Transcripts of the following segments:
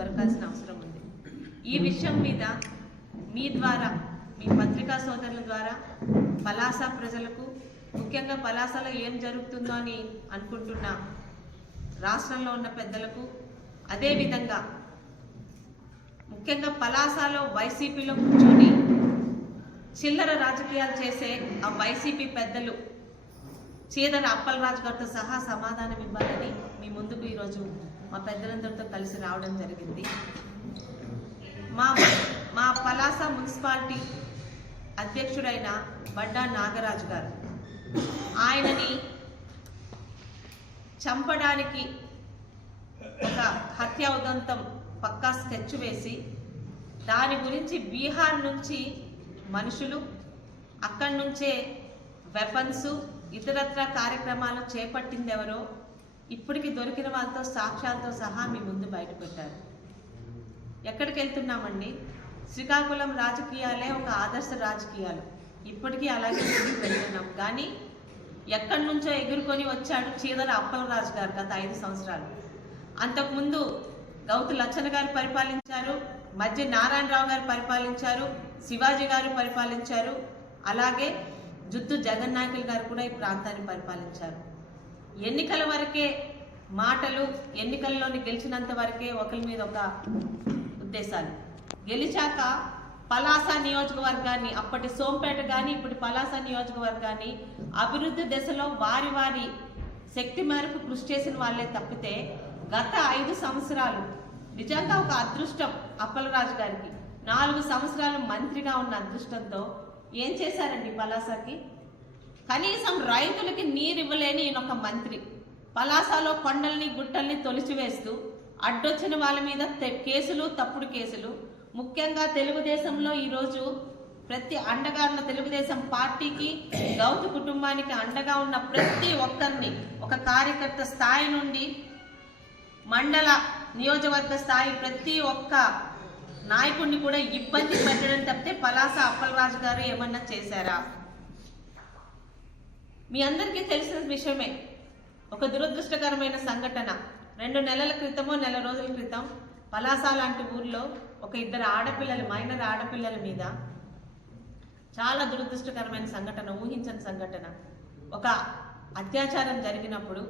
దొరకాల్సిన అవసరం ఉంది. ఈ విషయం మీద మీ ద్వారా మీ పత్రికా సోదరుల ద్వారా పలాస ప్రజలకు ముఖ్యంగా పలాసలో ఏం జరుగుతుందో అని అనుకుంటున్న రాష్ట్రంలో ఉన్న పెద్దలకు అదేవిధంగా ముఖ్యంగా పలాసలో వైసీపీలో కూర్చొని చిల్లర రాజకీయాలు చేసే ఆ వైసీపీ పెద్దలు చీదర అప్పలరాజు గారితో సహా సమాధానం ఇవ్వాలని మీ ముందుకు ఈరోజు మా పెద్దలందరితో కలిసి రావడం జరిగింది. మా మా పలాస మున్సిపాలిటీ అధ్యక్షుడైన బడ్డా నాగరాజు గారు. ఆయనని చంపడానికి ఒక హత్యా ఉదంతం పక్కా స్కెచ్ వేసి దాని గురించి బీహార్ నుంచి మనుషులు అక్కడి నుంచే వెపన్స్ ఇతరత్ర కార్యక్రమాలు చేపట్టింది ఎవరో ఇప్పటికి దొరికిన వాళ్ళతో సాక్ష్యాలతో సహా మీ ముందు బయట పెట్టారు ఎక్కడికి వెళ్తున్నామండి? శ్రీకాకుళం రాజకీయాలే ఒక ఆదర్శ రాజకీయాలు. ఇప్పటికీ అలాగే ముందుకు వెళ్తున్నాం. కానీ ఎక్కడి నుంచో ఎగురుకొని వచ్చాడు చీదర అప్పలరాజు గారు గత ఐదు సంవత్సరాలు. అంతకుముందు గౌతు లచ్చన గారు పరిపాలించారు మధ్య నారాయణరావు గారు పరిపాలించారు శివాజీ గారు పరిపాలించారు అలాగే జుత్తు జగన్నాయకులు గారు కూడా ఈ ప్రాంతాన్ని పరిపాలించారు. ఎన్నికల వరకే మాటలు ఎన్నికల్లోని గెలిచినంత వరకే ఒకరి మీద ఒక ఉద్దేశాలు. గెలిచాక పలాస నియోజకవర్గాన్ని అప్పటి సోంపేట కానీ ఇప్పటి పలాస నియోజకవర్గాన్ని అభివృద్ధి దశలో వారి వారి శక్తి మేరకు కృషి చేసిన వాళ్ళే తప్పితే గత ఐదు సంవత్సరాలు నిజంగా ఒక అదృష్టం అప్పలరాజు గారికి. నాలుగు సంవత్సరాలు మంత్రిగా ఉన్న అదృష్టంతో ఏం చేశారండి పలాసకి? కనీసం రైతులకి నీరు ఇవ్వలేని ఈయన ఒక మంత్రి. పలాసాలో కొండల్ని గుట్టల్ని తొలిచివేస్తూ అడ్డొచ్చిన వాళ్ళ మీద కేసులు తప్పుడు కేసులు. ముఖ్యంగా తెలుగుదేశంలో ఈరోజు ప్రతి అండగా ఉన్న తెలుగుదేశం పార్టీకి గౌతు కుటుంబానికి అండగా ఉన్న ప్రతి ఒక్కరిని ఒక కార్యకర్త స్థాయి నుండి మండల నియోజకవర్గ స్థాయి ప్రతి ఒక్క నాయకుడిని కూడా ఇబ్బంది పెట్టడం తప్పితే పలాస అప్పలరాజు గారు ఏమన్నా చేశారా? మీ అందరికీ తెలిసిన విషయమే. ఒక దురదృష్టకరమైన సంఘటన. రెండు నెలల క్రితమో నెల రోజుల క్రితం పలాస లాంటి ఊర్లో ఒక ఇద్దరు ఆడపిల్లలు మైనర్ ఆడపిల్లల మీద చాలా దురదృష్టకరమైన సంఘటన ఊహించని సంఘటన. ఒక అత్యాచారం జరిగినప్పుడు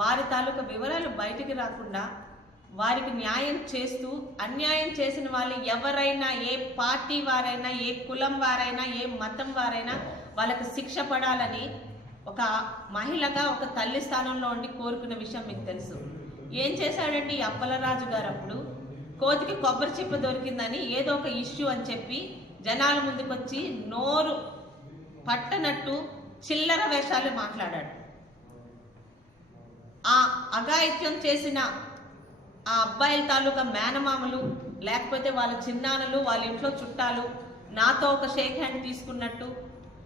వారి తాలూకా వివరాలు బయటికి రాకుండా వారికి న్యాయం చేస్తూ అన్యాయం చేసిన వాళ్ళు ఎవరైనా ఏ పార్టీ వారైనా ఏ కులం వారైనా ఏ మతం వారైనా వాళ్ళకు శిక్ష పడాలని ఒక మహిళగా ఒక తల్లి స్థానంలో ఉండి కోరుకున్న విషయం మీకు తెలుసు. ఏం చేశాడండి ఈ అప్పలరాజు గారు అప్పుడు? కోతికి కొబ్బరి చిప్ప దొరికిందని ఏదో ఒక ఇష్యూ అని చెప్పి జనాల ముందుకొచ్చి నోరు పట్టనట్టు చిల్లర వేషాలు మాట్లాడాడు. ఆ అఘాయిత్యం చేసిన ఆ అబ్బాయిల తాలూకా మేనమామలు లేకపోతే వాళ్ళ చిన్నాన్నలు వాళ్ళ ఇంట్లో చుట్టాలు నాతో ఒక షేక్ హ్యాండ్ తీసుకున్నట్టు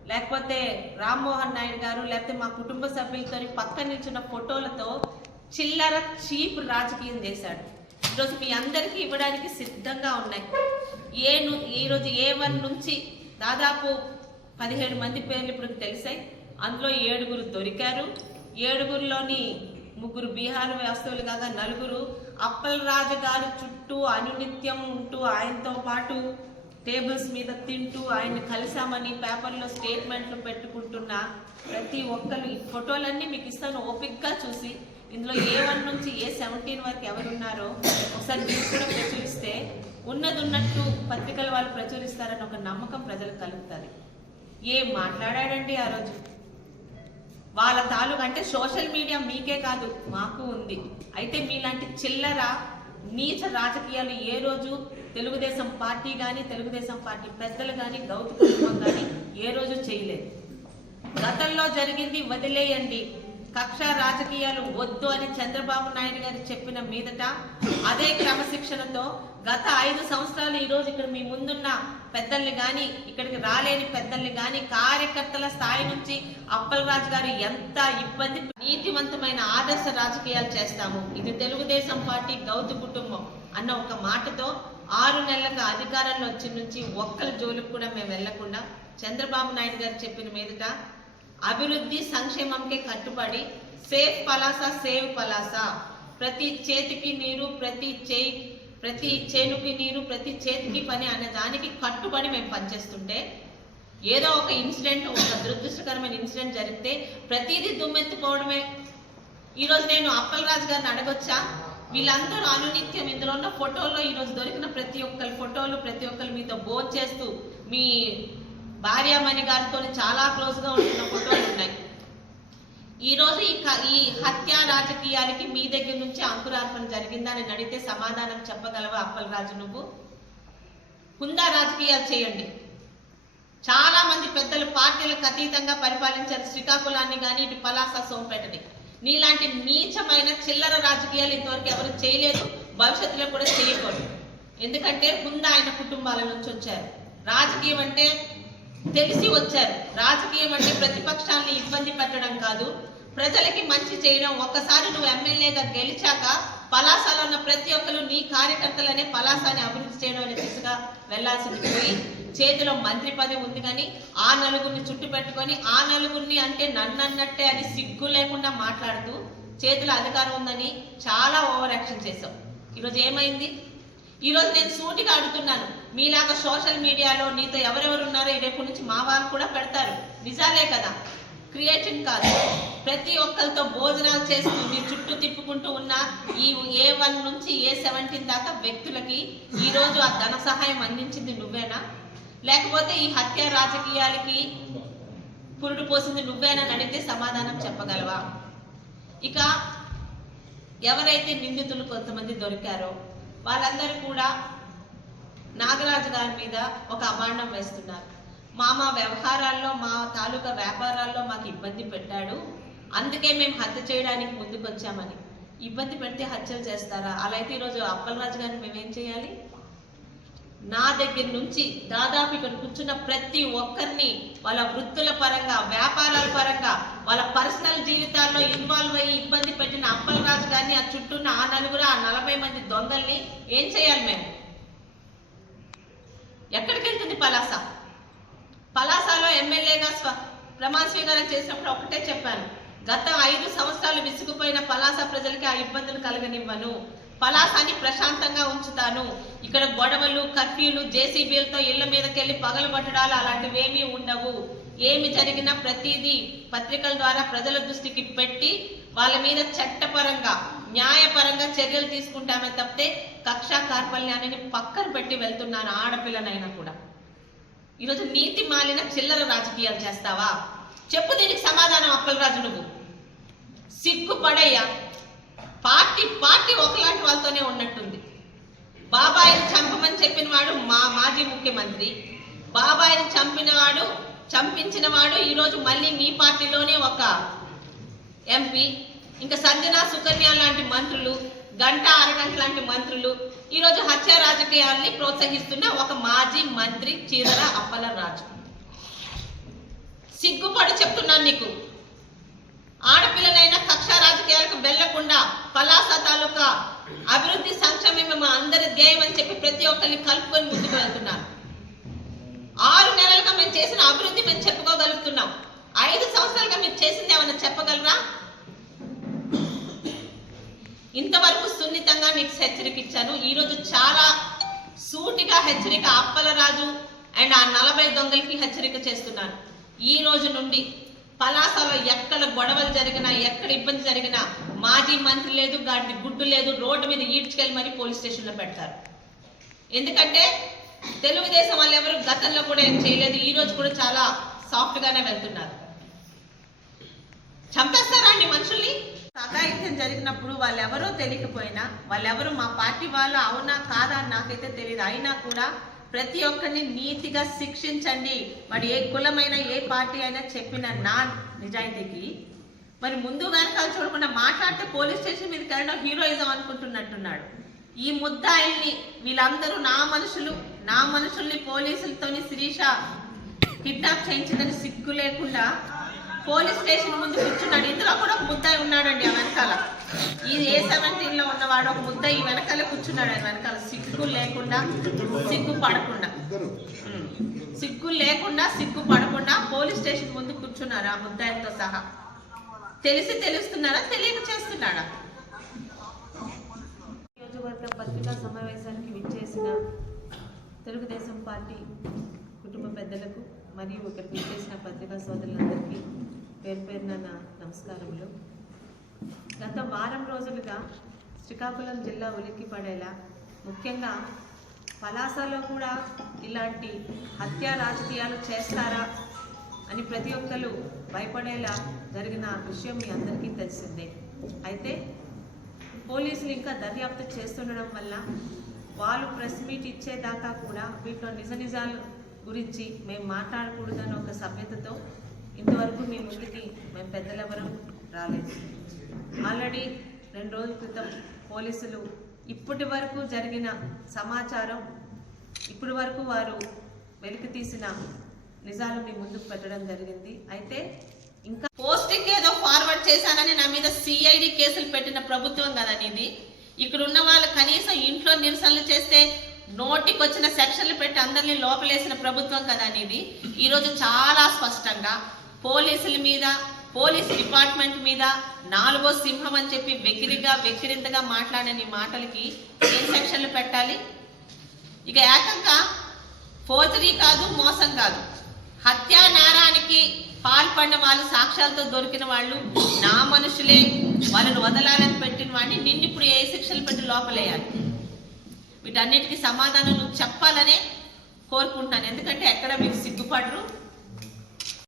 లేకపోతే రామ్మోహన్ నాయుడు గారు లేకపోతే మా కుటుంబ సభ్యులతో పక్కన నిల్చున్న ఫోటోలతో చిల్లర చీప్ రాజకీయం చేశాడు. ఈరోజు మీ అందరికీ ఇవ్వడానికి సిద్ధంగా ఉన్నాయి. ఏ ఈరోజు ఏ వన్ నుంచి దాదాపు పదిహేడు మంది పేర్లు ఇప్పుడు తెలిసాయి. అందులో ఏడుగురు దొరికారు. ఏడుగురిలోని ముగ్గురు బీహార్ వ్యవస్థలు కాగా నలుగురు అప్పలరాజు గారు చుట్టూ అనునిత్యం ఉంటూ ఆయనతో పాటు టేబుల్స్ మీద తింటూ ఆయన్ని కలిసామని పేపర్లో స్టేట్మెంట్లు పెట్టుకుంటున్న ప్రతి ఒక్కరు ఈ ఫోటోలన్నీ మీకు ఇస్తాను ఓపిక్గా చూసి. ఇందులో ఏ వన్ నుంచి ఏ సెవెంటీన్ వరకు ఎవరున్నారో ఒకసారి మీరు కూడా ప్రచురిస్తే ఉన్నది ఉన్నట్టు పత్రికల వాళ్ళు ప్రచురిస్తారని ఒక నమ్మకం ప్రజలకు కలుగుతుంది. ఏం మాట్లాడాడండి ఆ రోజు? వాళ్ళ తాలూకు అంటే సోషల్ మీడియా మీకే కాదు మాకు ఉంది. అయితే మీలాంటి చిల్లర నీచ రాజకీయాలు ఏ రోజు తెలుగుదేశం పార్టీ కానీ తెలుగుదేశం పార్టీ పెద్దలు కానీ గౌతు కుటుంబం కానీ ఏ రోజు చేయలేదు. గతంలో జరిగింది వదిలేయండి. కక్ష రాజకీయాలు వద్దు అని చంద్రబాబు నాయుడు గారు చెప్పిన మీదట అదే క్రమశిక్షణతో గత ఐదు సంవత్సరాలు ఈ రోజు ఇక్కడ మీ ముందున్న పెద్దల్ని కానీ ఇక్కడికి రాలేని పెద్దల్ని కానీ కార్యకర్తల స్థాయి నుంచి అప్పలరాజు గారు ఎంత ఇబ్బంది నీతివంతమైన ఆదర్శ రాజకీయాలు చేస్తాము. ఇది తెలుగుదేశం పార్టీ గౌతు కుటుంబం అన్న ఒక మాటతో ఆరు నెలలకు అధికారంలో వచ్చి నుంచి ఒక్కరి జోలికి కూడా మేము వెళ్ళకుండా చంద్రబాబు నాయుడు గారు చెప్పిన మీదట అభివృద్ధి సంక్షేమంకే కట్టుబడి సేఫ్ పలాస సేవ్ పలాస. ప్రతి చేతికి నీరు ప్రతి చేయి ప్రతి చేనుకి నీరు ప్రతి చేతికి పని అనే దానికి కట్టుబడి మేము పనిచేస్తుంటే ఏదో ఒక ఇన్సిడెంట్ ఒక దురదృష్టకరమైన ఇన్సిడెంట్ జరిగితే ప్రతిదీ దుమ్మెత్తుకోవడమే. ఈరోజు నేను అప్పలరాజు గారిని అడగొచ్చా? వీళ్ళందరూ అనునిత్యం ఇందులో ఉన్న ఫోటోల్లో ఈరోజు దొరికిన ప్రతి ఒక్కరి ఫోటోలు ప్రతి ఒక్కరు మీతో బోర్ చేస్తూ మీ భార్యామణి గారితో చాలా క్లోజ్గా ఉంటున్న ఫోటోలు ఉన్నాయి. ఈ రోజు ఈ క- ఈ హత్య రాజకీయాలకి మీ దగ్గర నుంచి అంకురార్పణ జరిగిందని అడిగితే సమాధానం చెప్పగలవా అప్పలరాజు నువ్వు? హుందా రాజకీయాలు చేయండి. చాలా మంది పెద్దలు పార్టీలకు అతీతంగా పరిపాలించారు శ్రీకాకుళాన్ని కానీ ఇటు పలాస సోంపేటని. నీలాంటి నీచమైన చిల్లర రాజకీయాలు ఇంతవరకు ఎవరు చేయలేదు భవిష్యత్తులో కూడా చేయకూడదు. ఎందుకంటే హుందా ఆయన కుటుంబాల నుంచి వచ్చారు. రాజకీయం అంటే తెలిసి వచ్చారు. రాజకీయం అంటే ప్రతిపక్షాన్ని ఇబ్బంది పెట్టడం కాదు. ప్రజలకి మంచి చేయడం. ఒక్కసారి నువ్వు ఎమ్మెల్యేగా గెలిచాక పలాసాలో ఉన్న ప్రతి ఒక్కరు నీ కార్యకర్తలనే పలాసాని అభివృద్ధి చేయడం అనే దిశగా వెళ్ళాల్సింది. పోయి చేతిలో మంత్రి పదవి ఉంది కానీ ఆ నలుగురిని చుట్టు పెట్టుకొని ఆ నలుగురిని అంటే నన్ను అన్నట్టే అని సిగ్గు లేకుండా మాట్లాడుతూ చేతిలో అధికారం ఉందని చాలా ఓవర్ యాక్షన్ చేశావు. ఈరోజు ఏమైంది? ఈరోజు నేను సూటిగా అడుగుతున్నాను. మీలాగా సోషల్ మీడియాలో నీతో ఎవరెవరు ఉన్నారో రేపు నుంచి మా వాళ్ళు కూడా పెడతారు. నిజాలే కదా. క్రియేషన్ కాదు. ప్రతి ఒక్కరితో భోజనాలు చేస్తూ మీ చుట్టూ తిప్పుకుంటూ ఉన్న ఈ ఏ వన్ నుంచి ఏ సెవెంటీన్ దాకా వ్యక్తులకి ఈరోజు ఆ ధన సహాయం అందించింది నువ్వేనా? లేకపోతే ఈ హత్య రాజకీయాలకి పురుడు పోసింది నువ్వేనా అని అడిగితే సమాధానం చెప్పగలవా? ఇక ఎవరైతే నిందితులు కొంతమంది దొరికారో వాళ్ళందరూ కూడా నాగరాజు గారి మీద ఒక అభాండం వేస్తున్నారు. మా మా వ్యవహారాల్లో మా తాలూకా వ్యాపారాల్లో మాకు ఇబ్బంది పెట్టాడు. అందుకే మేము హత్య చేయడానికి ముందుకు వచ్చామని ఇబ్బంది పెడితే హత్యలు చేస్తారా? అలా అయితే ఈరోజు అప్పలరాజు గారిని మేమేం చేయాలి? నా దగ్గర నుంచి దాదాపు ఇక్కడ కూర్చున్న ప్రతి ఒక్కరిని వాళ్ళ వృత్తుల పరంగా వ్యాపారాల పరంగా వాళ్ళ పర్సనల్ జీవితాల్లో ఇన్వాల్వ్ అయ్యి ఇబ్బంది పెట్టిన అప్పలరాజు గారిని ఆ చుట్టూ ఉన్న ఆ నలుగురు ఆ నలభై మంది దొంగల్ని ఏం చేయాలి మేము? ఎక్కడికి వెళ్తుంది పలాస? పలాసలో ఎమ్మెల్యేగా స్వ ప్రమాణ స్వీకారం చేసినప్పుడు ఒకటే చెప్పాను. గత ఐదు సంవత్సరాలు విసుగుపోయిన పలాస ప్రజలకి ఆ ఇబ్బందులు కలగనివ్వను. పలాసాని ప్రశాంతంగా ఉంచుతాను. ఇక్కడ గొడవలు కర్ఫ్యూలు జేసీబీలతో ఇళ్ళ మీదకెళ్ళి పగలు పట్టడాలు అలాంటివి ఏమీ ఉండవు. ఏమి జరిగినా ప్రతిదీ పత్రికల ద్వారా ప్రజల దృష్టికి పెట్టి వాళ్ళ మీద చట్టపరంగా న్యాయపరంగా చర్యలు తీసుకుంటామే తప్పితే కక్షా కార్పల్యాన్ని పక్కన పెట్టి వెళ్తున్నాను ఆడపిల్లనైనా కూడా. ఈరోజు నీతి మాలిన చిల్లర రాజకీయాలు చేస్తావా? చెప్పు దీనికి సమాధానం అప్పలరాజు నువ్వు. సిగ్గుపడయ్యా. పార్టీ పార్టీ ఒకలాంటి వాళ్ళతోనే ఉన్నట్టుంది. బాబాయిని చంపమని చెప్పిన వాడు మా మాజీ ముఖ్యమంత్రి. బాబాయిని చంపినవాడు చంపించిన వాడు ఈరోజు మళ్ళీ మీ పార్టీలోనే ఒక ఎంపీ. ఇంకా సంజన సుకన్య లాంటి మంత్రులు గంట అరగంట లాంటి మంత్రులు ఈరోజు హత్య రాజకీయాల్ని ప్రోత్సహిస్తున్న ఒక మాజీ మంత్రి చీరల అప్పలరాజు సిగ్గుపడి చెప్తున్నాను నీకు. ఆడపిల్లనైనా కక్ష రాజకీయాలకు వెళ్ళకుండా పలాస తాలూకా అభివృద్ధి సంక్షేమమే మా అందరి ధ్యేయం అని చెప్పి ప్రతి ఒక్కరిని కలుపుకొని ముందుకు వెళ్తున్నారు ఆరు నెలలుగా మేము చేసిన అభివృద్ధి మేము చెప్పుకోగలుగుతున్నాం. ఐదు సంవత్సరాలుగా మీరు చేసింది ఏమన్నా చెప్పగలరా? ఇంతవరకు సున్నితంగా మీకు హెచ్చరిక ఇచ్చాను ఈ రోజు చాలా సూటిగా హెచ్చరిక అప్పలరాజు అండ్ ఆ నలభై దొంగలకి హెచ్చరిక చేస్తున్నాను. ఈ రోజు నుండి పలాసలో ఎక్కడ గొడవలు జరిగినా ఎక్కడ ఇబ్బంది జరిగినా మాజీ మంత్రి లేదు గాడి గుడ్డు లేదు రోడ్డు మీద ఈడ్చుకెళ్ళి మరి పోలీస్ స్టేషన్లో పెడతారు. ఎందుకంటే తెలుగుదేశం వాళ్ళు ఎవరు గతంలో కూడా ఏం చేయలేదు ఈ రోజు కూడా చాలా సాఫ్ట్గానే వెళ్తున్నారు. చంపేస్తారా అండి మనుషుల్ని? అఘాయిత్యం జరిగినప్పుడు వాళ్ళెవరో తెలియకపోయినా వాళ్ళెవరు మా పార్టీ వాళ్ళు అవునా కాదా అని నాకైతే తెలియదు అయినా కూడా ప్రతి ఒక్కరిని నీతిగా శిక్షించండి. మరి ఏ కులమైనా ఏ పార్టీ అయినా చెప్పిన నా నిజాయితీకి మరి ముందు వెనకాల చూడకుండా మాట్లాడితే పోలీస్ స్టేషన్ మీద వెళ్ళడం హీరోయిజం అనుకుంటున్నట్టున్నాడు. ఈ ముద్దాయిల్ని వీళ్ళందరూ నా మనుషులు నా మనుషుల్ని పోలీసులతోని శిరీష కిడ్నాప్ చేయించిందని సిగ్గు లేకుండా పోలీస్ స్టేషన్ ముందు కూర్చున్నాడు. ఇందులో కూడా ఒక ముద్దాయి ఉన్నాడండి ఆ వెనకాల. ఈ ఏ సెవెంటీన్లో ఉన్నవాడు ఒక ముద్దాయి ఈ వెనకాల కూర్చున్నాడు. ఆయన వెనకాల సిగ్గు లేకుండా సిగ్గు పడకుండా. సిగ్గు లేకుండా సిగ్గు పడకుండా పోలీస్ స్టేషన్ ముందు కూర్చున్నారు ఆ ముద్దాయితో సహా. తెలిసి తెలుస్తున్నాడా తెలియక చేస్తున్నాడా? నియోజకవర్గ పత్రికా సమావేశానికి విచ్చేసిన తెలుగుదేశం పార్టీ కుటుంబ పెద్దలకు మరియు ఇక్కడికి విచ్చేసిన పత్రికా సోదరులందరికీ పేరు పేరున నా నమస్కారములు. గత వారం రోజులుగా శ్రీకాకుళం జిల్లా ఉలిక్కి పడేలా ముఖ్యంగా పలాసలో కూడా ఇలాంటి హత్యా రాజకీయాలు చేస్తారా అని ప్రతి ఒక్కరు భయపడేలా జరిగిన విషయం మీ అందరికీ తెలిసిందే. అయితే పోలీసులు ఇంకా దర్యాప్తు చేస్తుండడం వల్ల వాళ్ళు ప్రెస్ మీట్ ఇచ్చేదాకా కూడా వీటిలో నిజ నిజాలు గురించి మేము మాట్లాడకూడదని ఒక సభ్యతతో ఇంతవరకు మీ ముందుకి మేము పెద్దలెవరం రాలేదు. ఆల్రెడీ రెండు రోజుల క్రితం పోలీసులు ఇప్పటి వరకు జరిగిన సమాచారం ఇప్పటి వరకు వారు వెలికి తీసిన నిజాలు మీ ముందుకు పెట్టడం జరిగింది. అయితే ఇంకా పోస్టింగ్ ఏదో ఫార్వర్డ్ చేశానని నా మీద సిఐడి కేసులు పెట్టిన ప్రభుత్వం కదండి ఇది. ఇక్కడ ఉన్న వాళ్ళు కనీసం ఇంట్లో నిరసనలు చేస్తే నోటికి వచ్చిన సెక్షన్లు పెట్టి అందరినీ లోపలేసిన ప్రభుత్వం కదా అనేది ఈరోజు చాలా స్పష్టంగా పోలీసుల మీద పోలీస్ డిపార్ట్మెంట్ మీద నాలుగో సింహం అని చెప్పి వెకిరిగా వెకిరింతగా మాట్లాడని మాటలకి ఏం సెక్షన్లు పెట్టాలి? ఇక ఏకంగా ఫోర్జరీ కాదు మోసం కాదు. హత్యా నేరానికి పాల్పడిన వాళ్ళు సాక్ష్యాలతో దొరికిన వాళ్ళు నా మనుషులే. వాళ్ళని వదలాలని పెట్టిన వాడిని నిన్ను ఇప్పుడు ఏ శిక్షలు పెట్టి లోపలేయాలి? వీటన్నిటికీ సమాధానం నువ్వు చెప్పాలనే కోరుకుంటున్నాను ఎందుకంటే ఎక్కడ మీకు సిగ్గుపడరు.